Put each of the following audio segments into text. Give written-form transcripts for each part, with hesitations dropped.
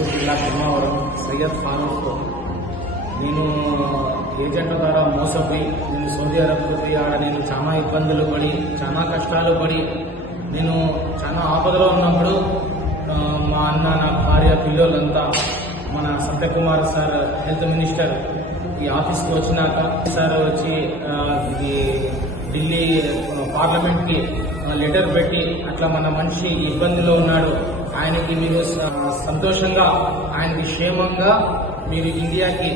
చిత్తూరు జిల్లా ధర్మవరం సయ్యద్ ఫారూక్. నేను ఏజెంట్ల ద్వారా మోసపోయి నేను సౌదీ అరబ్కి పోయి ఆడ నేను చాలా ఇబ్బందులు పడి చాలా కష్టాలు పడి నేను చాలా ఆపదలో ఉన్నప్పుడు మా అన్న, నా భార్య, పిల్లలంతా మన సత్యకుమార్ సార్ హెల్త్ మినిస్టర్ ఈ ఆఫీస్కి వచ్చినాక సార్ వచ్చి ఇది ఢిల్లీ పార్లమెంట్కి లెటర్ పెట్టి అట్లా మన మనిషి ఇబ్బందిలో ఉన్నాడు, ఆయనకి మీరు సంతోషంగా ఆయనకి క్షేమంగా మీరు ఇండియాకి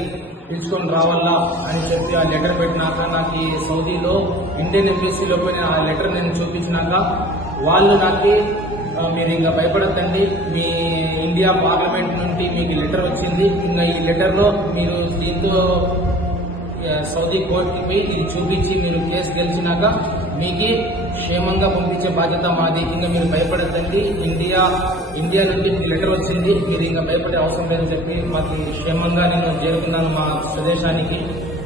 పిలుచుకొని రావాలా అని చెప్పి ఆ లెటర్ పెట్టినాక నాకు ఈ సౌదీలో ఇండియన్ ఎంబసీలో పోయిన ఆ లెటర్ నేను చూపించినాక వాళ్ళు నాకు మీరు ఇంకా భయపడద్దండి, మీ ఇండియా పార్లమెంట్ నుండి మీకు లెటర్ వచ్చింది, ఇంకా ఈ లెటర్లో మీరు దీంతో సౌదీ కోర్టుకి పోయి ఇది చూపించి మీరు కేసు గెలిచినాక మీకు క్షేమంగా పంపించే బాధ్యత మాది, ఇంకా మీరు భయపడద్దండి, ఇండియా నుండి మీకు లెటర్ వచ్చింది, మీరు ఇంకా భయపడే అవసరం లేదని చెప్పి మాకు క్షేమంగా నేను చేరుకున్నాను మా స్వదేశానికి.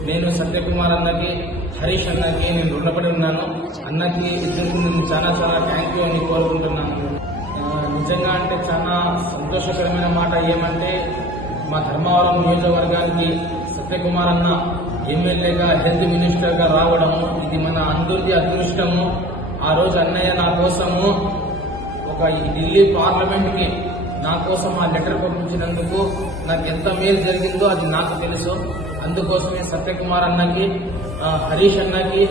నేను సత్యకుమార్ అన్నకి, హరీష్ అన్నకి నేను రుణపడి ఉన్నాను. అన్నకి ఇద్దరికి నేను చాలా చాలా థ్యాంక్ యూ అని కోరుకుంటున్నాను. నిజంగా అంటే చాలా సంతోషకరమైన మాట ఏమంటే మా ధర్మవరం నియోజకవర్గానికి సత్యకుమార్ అన్న ఎమ్మెల్యేగా హెల్త్ మినిస్టర్గా రావడము ఇది మన అందరికీ అదృష్టము. ఆ రోజు అన్నయ్య నా కోసము ఒక ఢిల్లీ పార్లమెంట్కి నా కోసం ఆ లెటర్ పంపించినందుకు నాకు ఎంత మేలు జరిగిందో అది నాకు తెలుసు. అందుకోసమే సత్యకుమార్ అన్నకి, హరీష్ అన్నకి,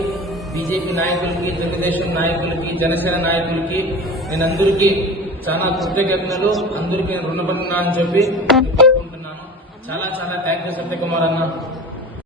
బీజేపీ నాయకులకి, తెలుగుదేశం నాయకులకి, జనసేన నాయకులకి నేను అందరికీ చాలా కృతజ్ఞతలు, అందరికీ రుణపడినా అని చెప్పి కోరుకుంటున్నాను. చాలా చాలా థ్యాంక్ యూ సత్యకుమార్ అన్న.